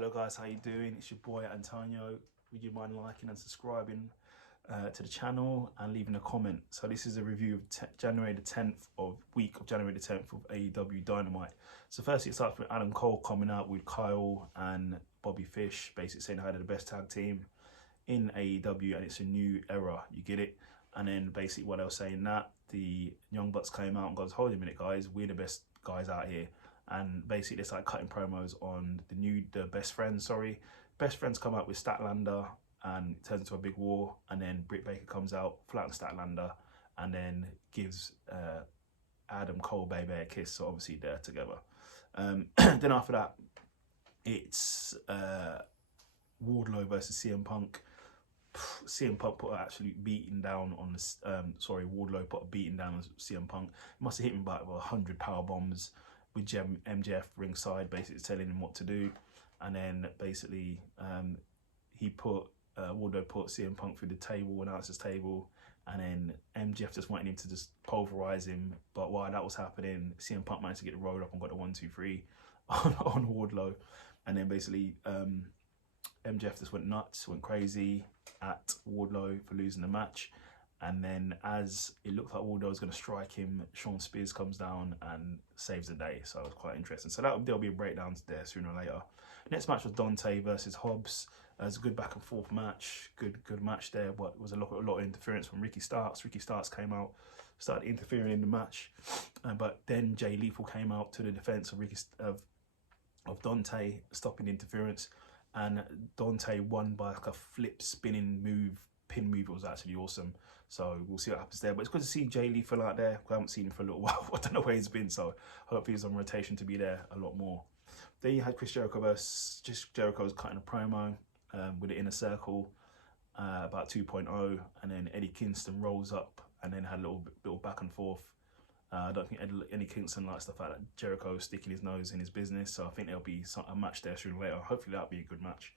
Hello guys, how you doing? It's your boy Antonio. Would you mind liking and subscribing to the channel and leaving a comment? So this is a review of January the 10th of January the 10th of AEW Dynamite. So firstly it starts with Adam Cole coming out with Kyle and Bobby Fish, basically saying how they're the best tag team in AEW and it's a new era, you get it? And then basically what they were saying that the Young Bucks came out and goes, hold a minute guys, we're the best guys out here. And basically they started cutting promos on the best friends, Best friends come out with Statlander and it turns into a big war, and then Britt Baker comes out, flattens Statlander, and then gives Adam Cole Baby a kiss, so obviously they're together. Then after that, it's Wardlow versus CM Punk. CM Punk put an absolute beating down on this. Wardlow put a beating down on CM Punk. Must have hit him by 100 power bombs with MJF ringside, basically telling him what to do. And then basically Wardlow put CM Punk through the table, announcer's table, and then MJF just wanted him to just pulverize him. But while that was happening, CM Punk managed to get the roll up and got the 1-2-3 on Wardlow. And then basically MJF just went nuts, went crazy at Wardlow for losing the match. And then as it looked like Wardlow was going to strike him, Sean Spears comes down and saves the day. So it was quite interesting. So there'll be a breakdown there sooner or later. Next match was Dante versus Hobbs. It was a good back and forth match. Good match there. But it was a lot of interference from Ricky Starks. Ricky Starks came out, started interfering in the match. But then Jay Lethal came out to the defense of Dante, stopping the interference. And Dante won by like a flip spinning move. Pin move was actually awesome, so we'll see what happens there. But it's good to see Jay Lethal out there. I haven't seen him for a little while. I don't know where he's been, so hopefully he's on rotation to be there a lot more. Then you had Chris Jericho versus Jericho was cutting a promo with the Inner Circle about 2.0, and then Eddie Kingston rolls up and then had a little back and forth. I don't think Eddie Kingston likes the fact that Jericho is sticking his nose in his business, so I think there'll be a match there sooner or later. Hopefully that'll be a good match.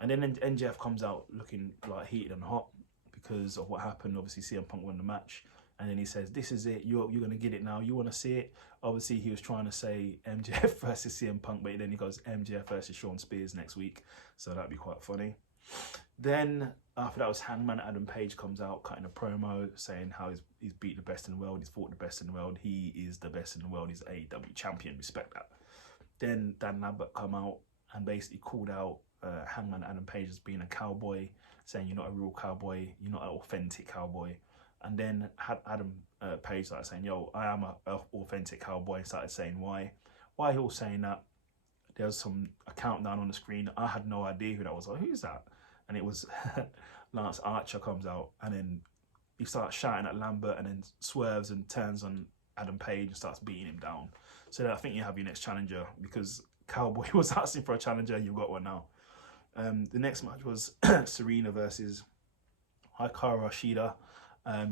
And then MJF comes out looking like heated and hot because of what happened. Obviously, CM Punk won the match. And then he says, this is it. You're going to get it now. You want to see it? Obviously, he was trying to say MJF versus CM Punk, but then he goes MJF versus Sean Spears next week. So that'd be quite funny. Then after that was Hangman Adam Page comes out cutting a promo saying how he's beat the best in the world. He's fought the best in the world. He is the best in the world. He's AEW champion. Respect that. Then Dan Lambert come out and basically called out Hangman Adam Page as being a cowboy, saying you're not a real cowboy, you're not an authentic cowboy. And then had Adam Page started saying, yo, I am an authentic cowboy, and started saying why. Why he was saying that, there was a countdown on the screen. I had no idea who that was. Like, who's that? And it was Lance Archer comes out, and then he starts shouting at Lambert, and then swerves and turns on Adam Page and starts beating him down. So I think you have your next challenger, because Cowboy was asking for a challenger, you've got one now. The next match was Serena versus Hikaru Shida.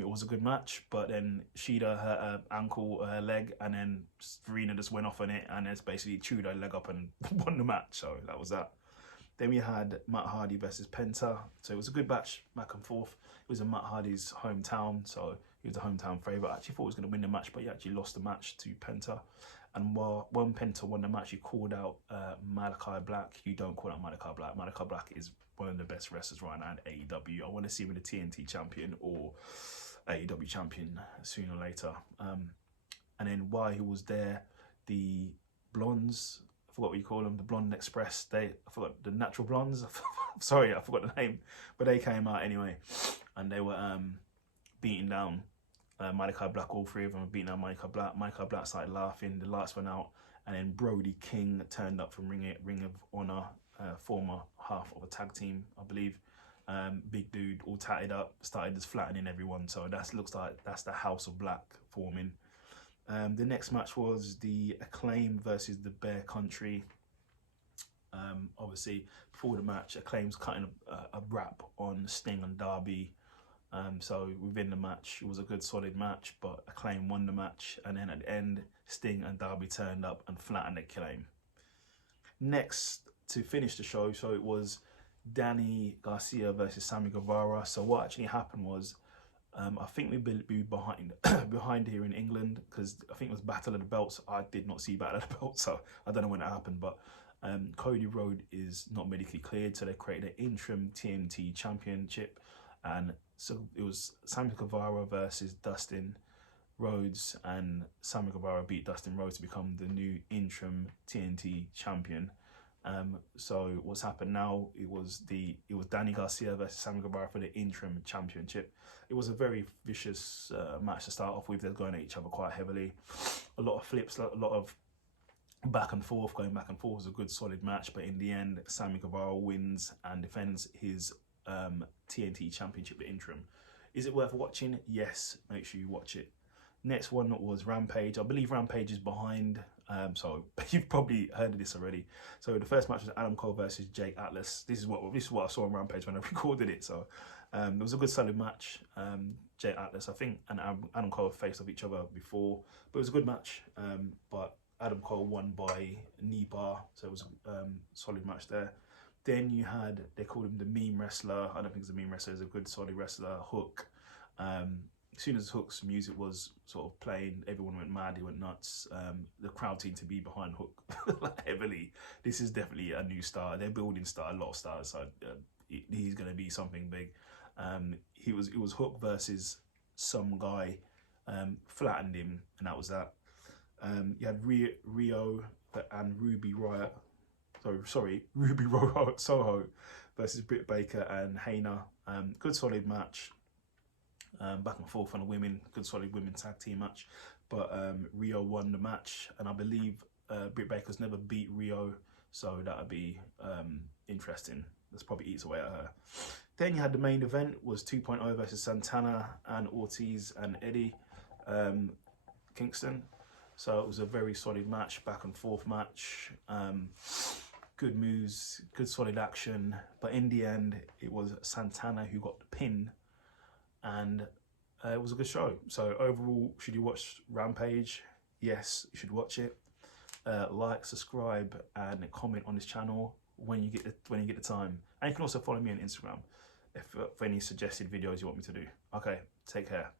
It was a good match, but then Shida hurt her ankle, her leg, and then Serena just went off on it and it's basically chewed her leg up and won the match. So that was that. Then we had Matt Hardy versus Penta. So it was a good match, back and forth. It was in Matt Hardy's hometown, so he was a hometown favourite. I actually thought he was going to win the match, but he actually lost the match to Penta. And when Penta won the match, he called out Malachi Black. You don't call out Malachi Black. Malachi Black is one of the best wrestlers right now in AEW. I want to see him in the TNT champion or AEW champion sooner or later. And then while he was there, the Blondes, I forgot what you call them, the Blonde Express, I forgot the Natural Blondes, sorry, I forgot the name, but they came out anyway, and they were beating down Malachi Black. All three of them were beating down Malachi Black. Malachi Black started laughing, the lights went out, and then Brody King turned up from Ring of Honor, former half of a tag team, I believe. Big dude, all tatted up, started just flattening everyone, so that looks like that's the House of Black forming. The next match was the Acclaim versus the Bear Country. Obviously, before the match, Acclaim's cutting a rap on Sting and Darby. So within the match, it was a good solid match, but Acclaim won the match. And then at the end, Sting and Darby turned up and flattened Acclaim. Next, to finish the show, so it was Danny Garcia versus Sami Guevara. So what actually happened was, I think we'd be behind here in England, because I think it was Battle of the Belts. I did not see Battle of the Belts, so I don't know when it happened, but Cody Rhodes is not medically cleared, so they created an Interim Tmt Championship, and so it was Sami Guevara versus Dustin Rhodes, and Sami Guevara beat Dustin Rhodes to become the new Interim TNT champion. So what's happened now? It was Danny Garcia versus Sami Guevara for the Interim Championship. It was a very vicious match to start off with. They're going at each other quite heavily. A lot of flips, a lot of back and forth, going back and forth. It was a good solid match, but in the end, Sami Guevara wins and defends his TNT Championship, the Interim. Is it worth watching? Yes, make sure you watch it. Next one was Rampage. I believe Rampage is behind, so you've probably heard of this already. So the first match was Adam Cole versus Jake Atlas. This is what I saw on Rampage when I recorded it. So it was a good solid match. Jake Atlas, I think, and Adam Cole have faced off each other before, but it was a good match. But Adam Cole won by knee bar, so it was a solid match there. Then you had, they called him the meme wrestler. I don't think he's a meme wrestler, he's a good solid wrestler, Hook. As soon as Hook's music was sort of playing, everyone went mad, he went nuts. The crowd seemed to be behind Hook heavily. This is definitely a new star. They're building a lot of stars, so he's going to be something big. It was Hook versus some guy, flattened him, and that was that. You had Rio and Ruby Riot. Ruby Soho versus Britt Baker and Hayna. Good solid match. Back and forth on the women, good solid women tag team match. But Rio won the match, and I believe Britt Baker's never beat Rio, so that'd be interesting. That's probably eats away at her. Then you had the main event was 2.0 versus Santana and Ortiz and Eddie Kingston. So it was a very solid match, back and forth match. Good moves, good solid action. But in the end, it was Santana who got the pin, and it was a good show. So overall, should you watch Rampage? Yes, you should watch it. Like, subscribe, and comment on this channel when you get the time. And you can also follow me on Instagram for any suggested videos you want me to do. Okay, take care.